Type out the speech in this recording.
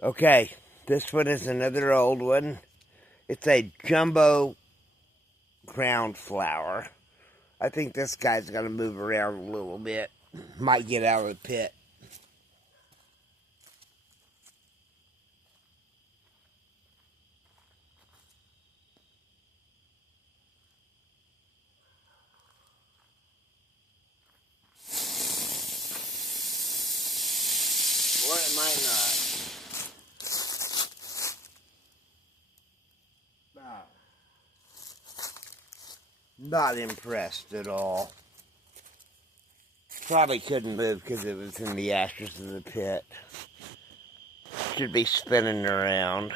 Okay, this one is another old one. It's a jumbo ground flower. I think this guy's going to move around a little bit. Might get out of the pit. Or it might not. Not impressed at all. Probably couldn't move because it was in the ashes of the pit. Should be spinning around.